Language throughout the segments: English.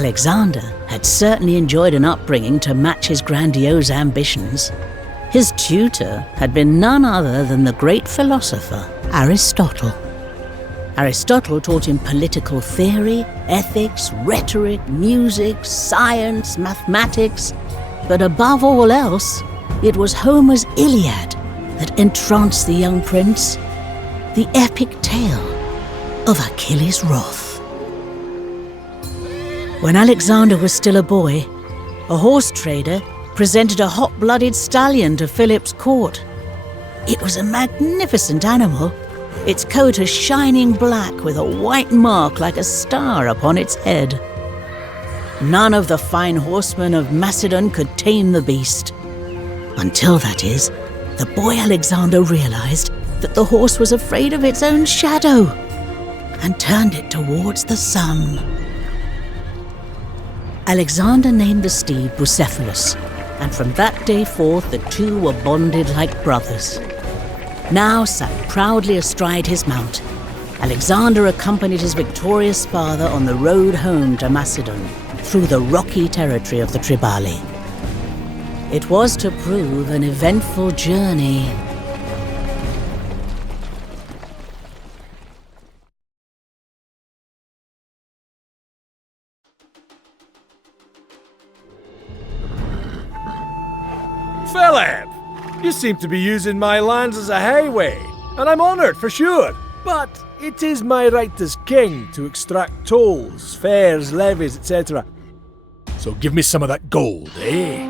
Alexander had certainly enjoyed an upbringing to match his grandiose ambitions. His tutor had been none other than the great philosopher Aristotle. Aristotle taught him political theory, ethics, rhetoric, music, science, mathematics, but above all else, it was Homer's Iliad that entranced the young prince, the epic tale of Achilles' wrath. When Alexander was still a boy, a horse trader presented a hot-blooded stallion to Philip's court. It was a magnificent animal, its coat a shining black with a white mark like a star upon its head. None of the fine horsemen of Macedon could tame the beast. Until, that is, the boy Alexander realized that the horse was afraid of its own shadow and turned it towards the sun. Alexander named the steed Bucephalus, and from that day forth the two were bonded like brothers. Now sat proudly astride his mount, Alexander accompanied his victorious father on the road home to Macedon, through the rocky territory of the Triballi. It was to prove an eventful journey. Philip! You seem to be using my lands as a highway, and I'm honoured for sure. But it is my right as king to extract tolls, fares, levies, etc. So give me some of that gold, eh?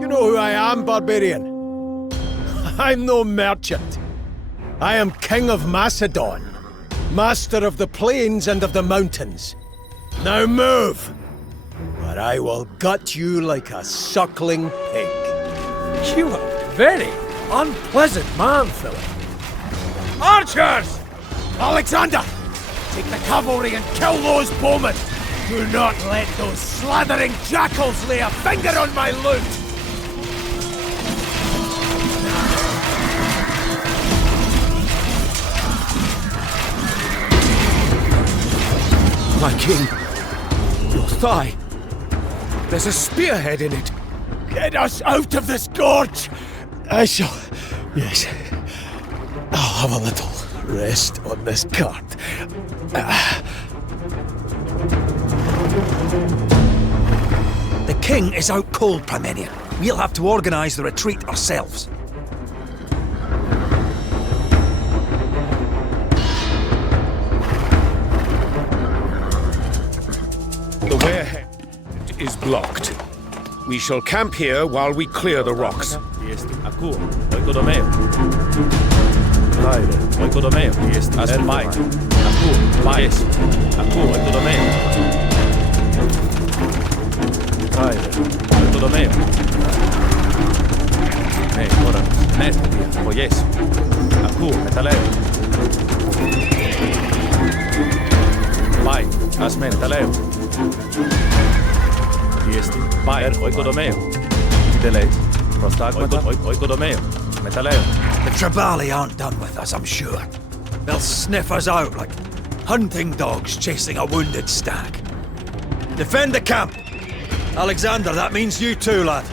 You know who I am, barbarian? I'm no merchant. I am King of Macedon, master of the plains and of the mountains. Now move, or I will gut you like a suckling pig. You are a very unpleasant man, Philip. Archers! Alexander! Take the cavalry and kill those bowmen! Do not let those slathering jackals lay a finger on my loot! My king, your thigh. There's a spearhead in it. Get us out of this gorge! I shall... yes. I'll have a little rest on this cart. The king is out cold, Parmenion. We'll have to organize the retreat ourselves. The way ahead is blocked. We shall camp here while we clear the rocks. The Triballi aren't done with us, I'm sure. They'll sniff us out like hunting dogs chasing a wounded stag. Defend the camp! Alexander, that means you too, lad.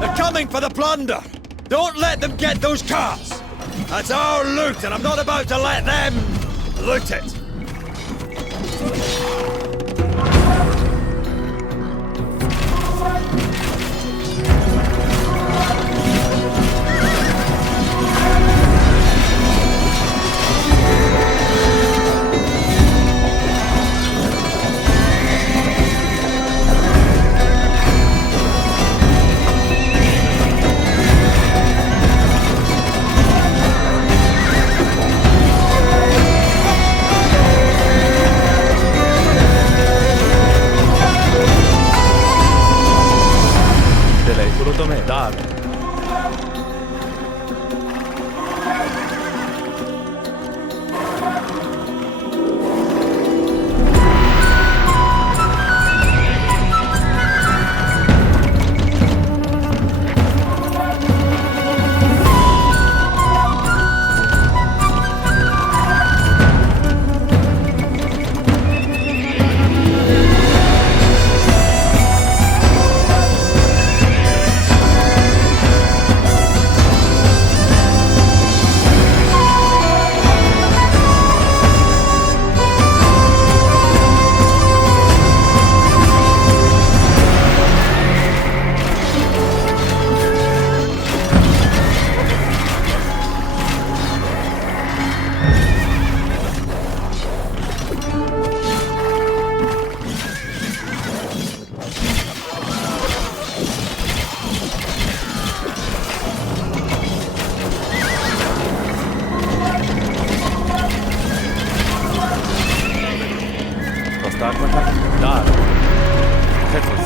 They're coming for the plunder! Don't let them get those carts! That's our loot, and I'm not about to let them loot it!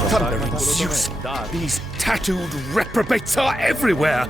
Thunder and Zeus! These tattooed reprobates are everywhere!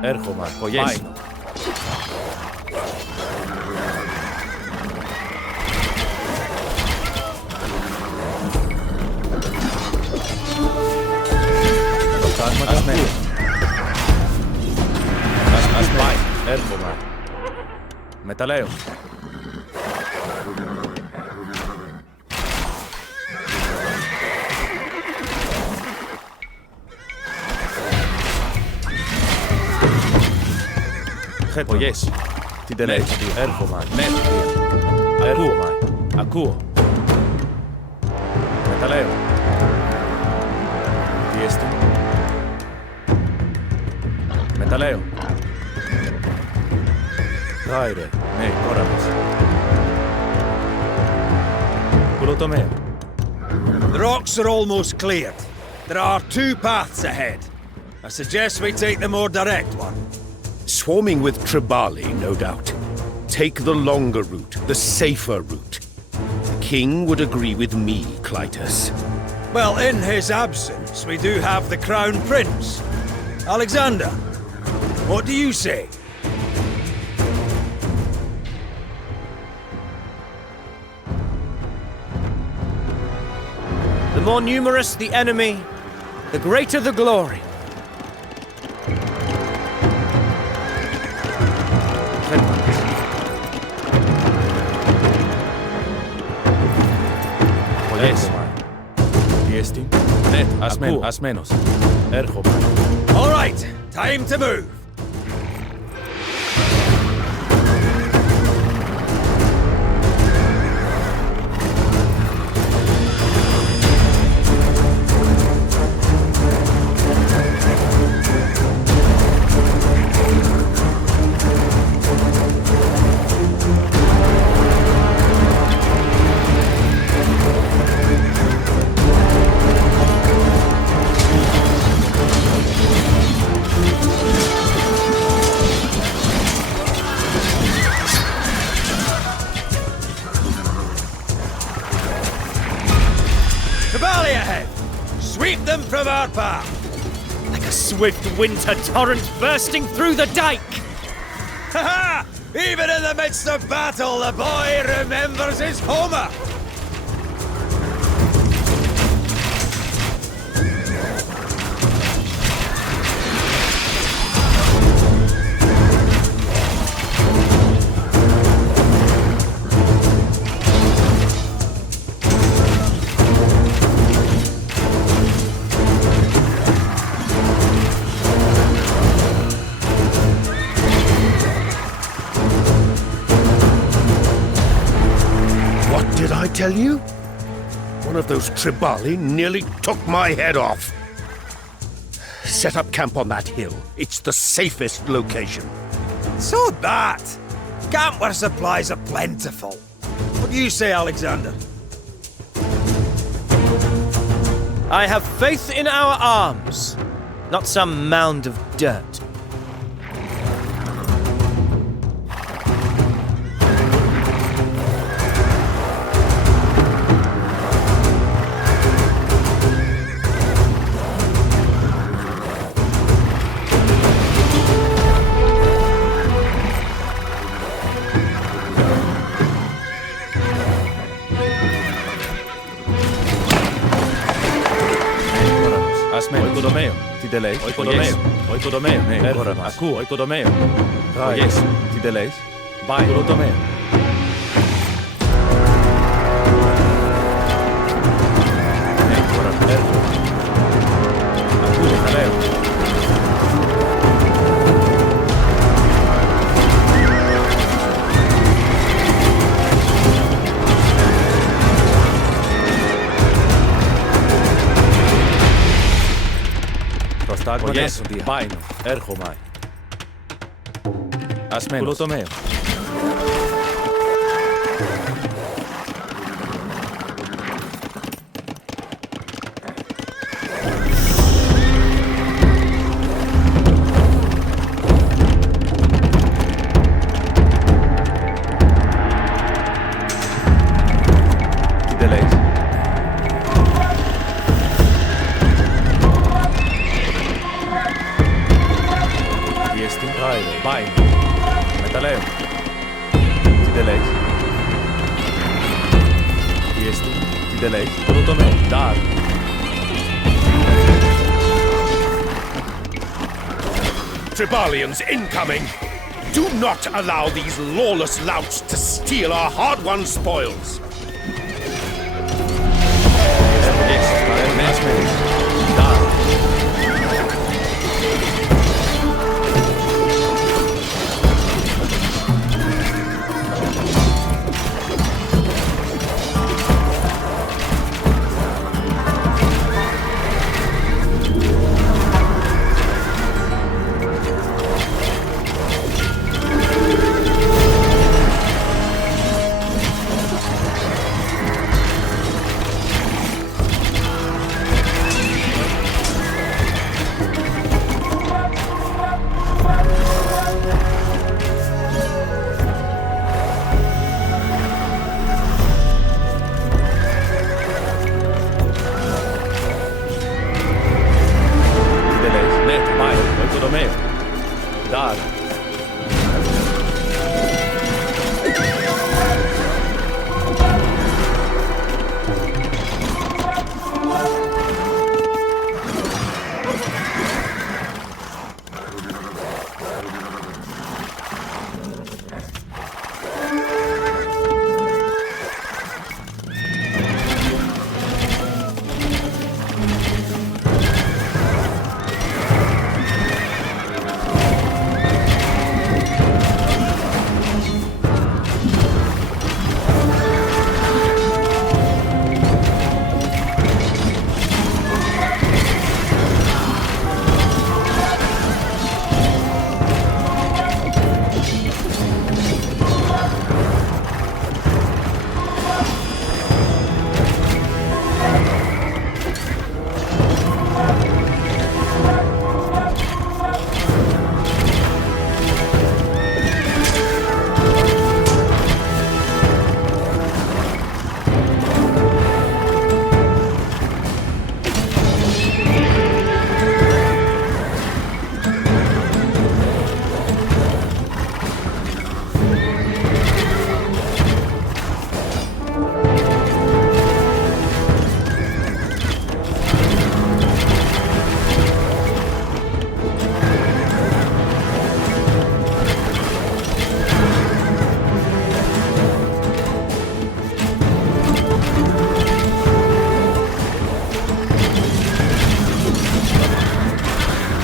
Έρχομαι, κογιές. Ας πάει, έρχομαι. Μεταλλέω. Χεπογές. Την τελέχη. Έρχομαι. Ναι. Έρχομαι. Ακούω. Μεταλλέω. Τι έστω. Μεταλλέω. Άιρε. Ναι, κόρα μας. Κουλοτομέα. The rocks are almost cleared. There are two paths ahead. I suggest we take the more direct one. Swarming with Tribali, no doubt. Take the longer route, the safer route. The king would agree with me, Clytus. Well, in his absence, we do have the Crown Prince. Alexander, what do you say? The more numerous the enemy, the greater the glory. Ασμένος. Έρχομαι. All right, time to move. from our path! Like a swift winter torrent bursting through the dike! Ha ha! Even in the midst of battle, the boy remembers his Homer! Did I tell you? One of those Tribali nearly took my head off. Set up camp on that hill. It's the safest location. So that! Camp where supplies are plentiful. What do you say, Alexander? I have faith in our arms, not some mound of dirt. Oikodomeo, Tideleis, Oikodomeo, Aku, Oikodomeo, yes, Tideleis, Oikodomeo. Yes, Paino, Erhomai. Asmenos. Pulotomeo. Paino, Metaleo, Tideleis, Tiestu, Tideleis, Pulotomeo, Dar. Tribalians incoming! Do not allow these lawless louts to steal our hard-won spoils!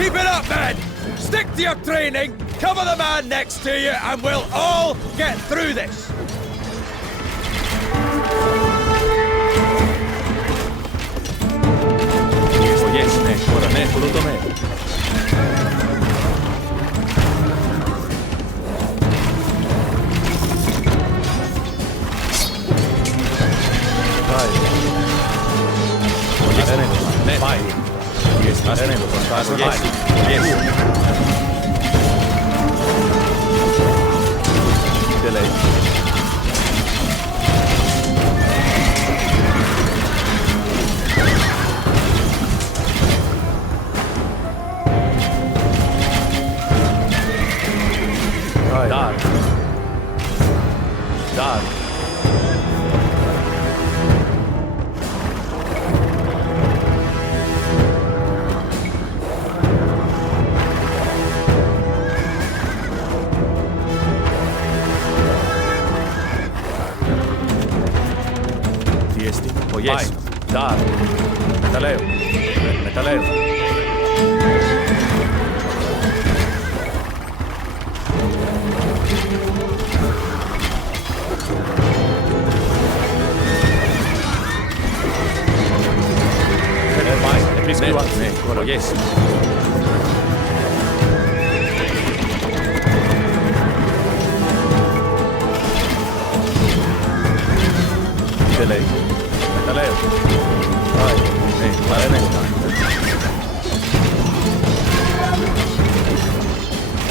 Keep it up, men! Stick to your training, cover the man next to you, and we'll all get through this! Yes, ora ne, voluto me. Vai. Ne, vai. Yes, arenemo, passo, yes. Yes. Delay. Dar. Dar. Tiesti. Oh yes. Dar. Metaleo. Metaleo. Oh yes. Delay. Metaleo. Vai. Vai, vai.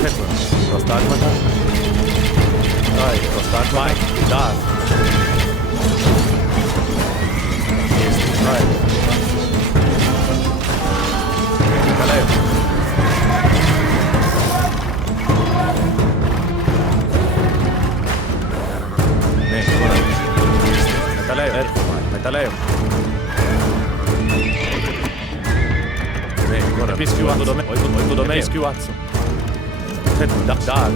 Pepper. Prostagmata. Vai, prostagmata. Dar. Yes, vai. Metaleo. Metaleo. Metaleo. Ora pischiuazzo do me. Oico do me. Pischiuazzo. Da.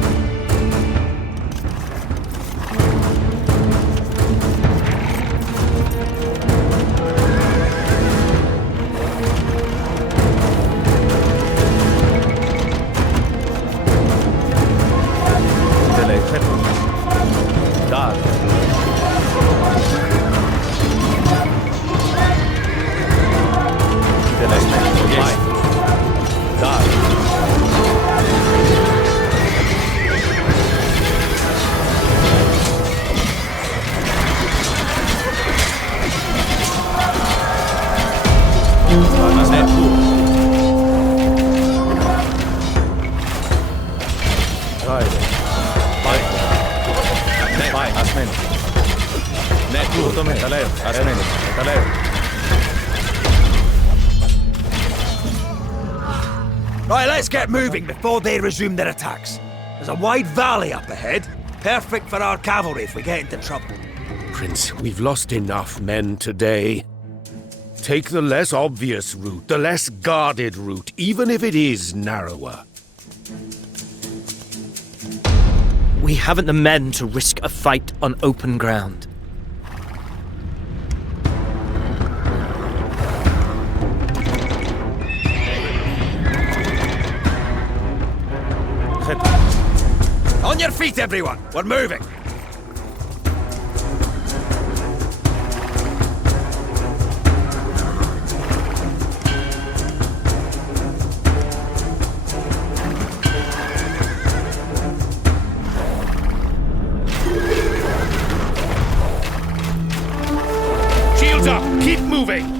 Right, let's get moving before they resume their attacks. There's a wide valley up ahead. Perfect for our cavalry if we get into trouble. Prince, we've lost enough men today. Take the less obvious route, the less guarded route, even if it is narrower. We haven't the men to risk a fight on open ground. On your feet, everyone! We're moving! Shields up! Keep moving!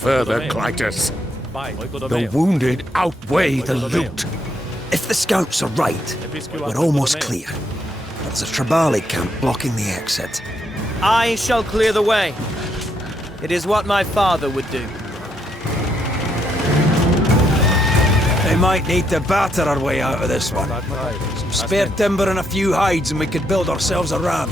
further, Clytus. The wounded outweigh the loot. If the scouts are right, we're almost clear. There's a Tribali camp blocking the exit. I shall clear the way. It is what my father would do. They might need to batter our way out of this one. Some spare timber and a few hides and we could build ourselves a ram.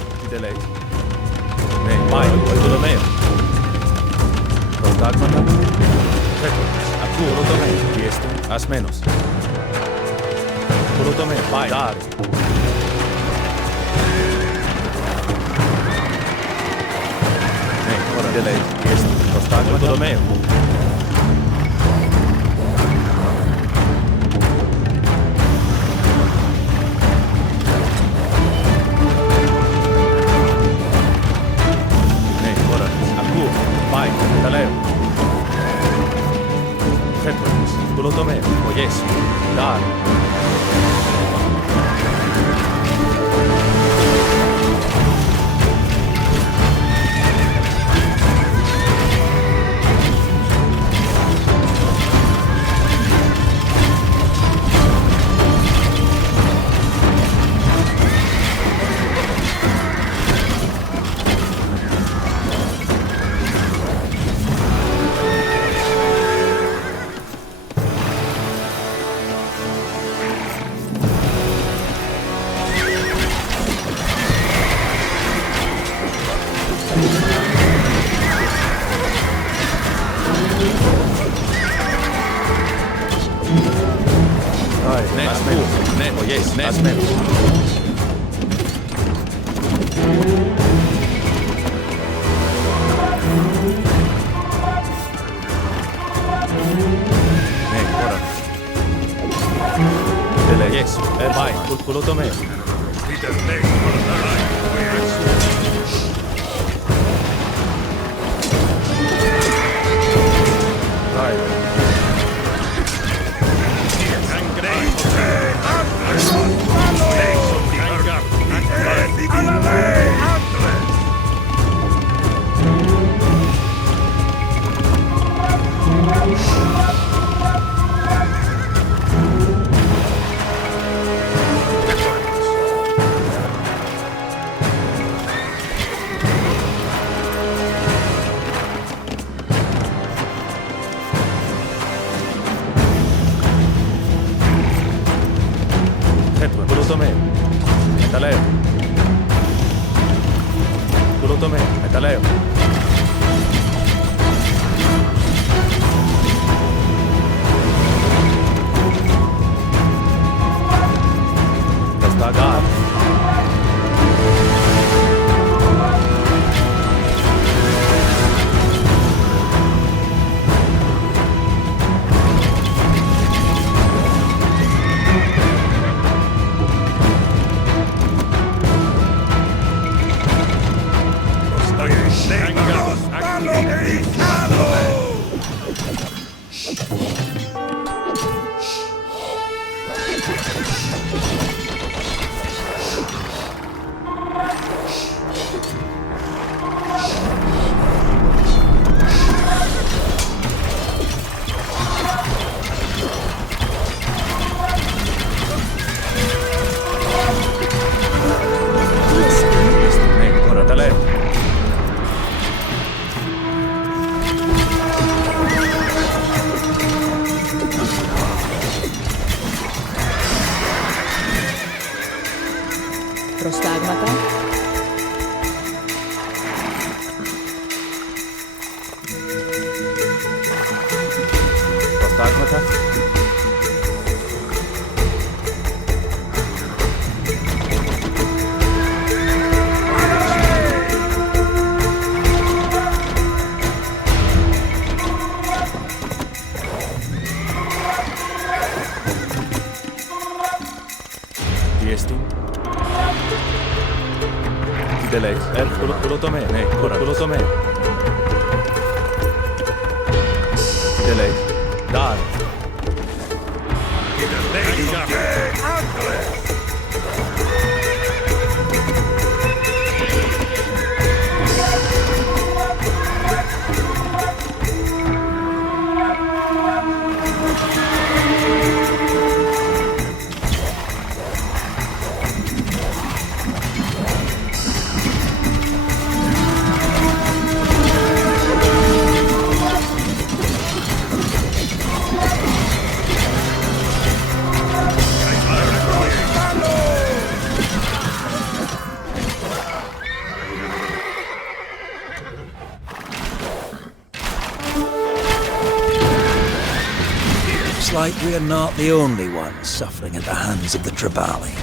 Looks like we're not the only ones suffering at the hands of the Tribali.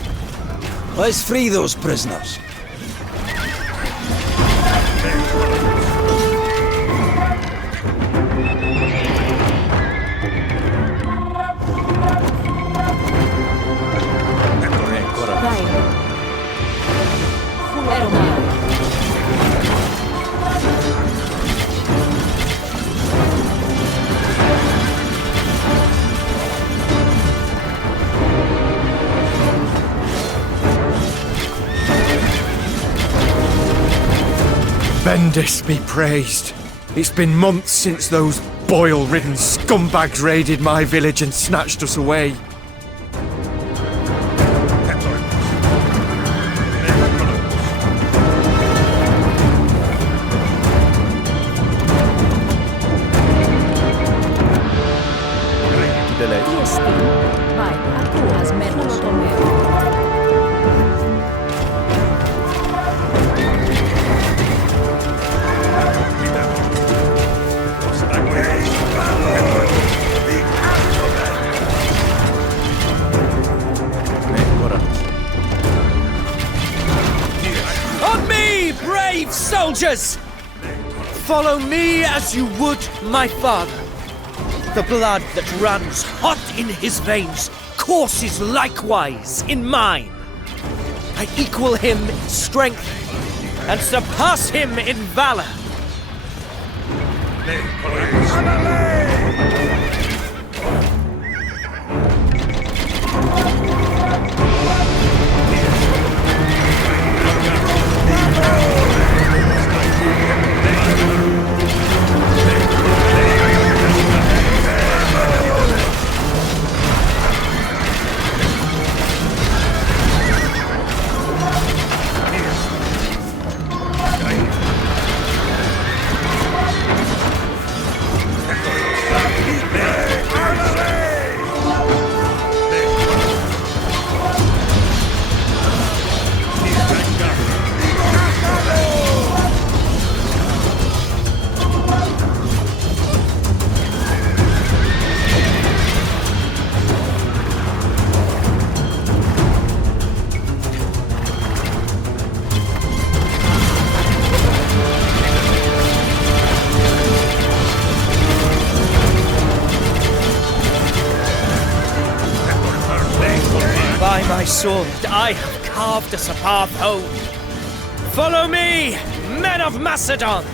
Let's free those prisoners. Bendis be praised. It's been months since those boil-ridden scumbags raided my village and snatched us away. Soldiers! Follow me as you would my father. The blood that runs hot in his veins courses likewise in mine. I equal him in strength and surpass him in valor. By my sword, I have carved us a path home. Follow me, men of Macedon!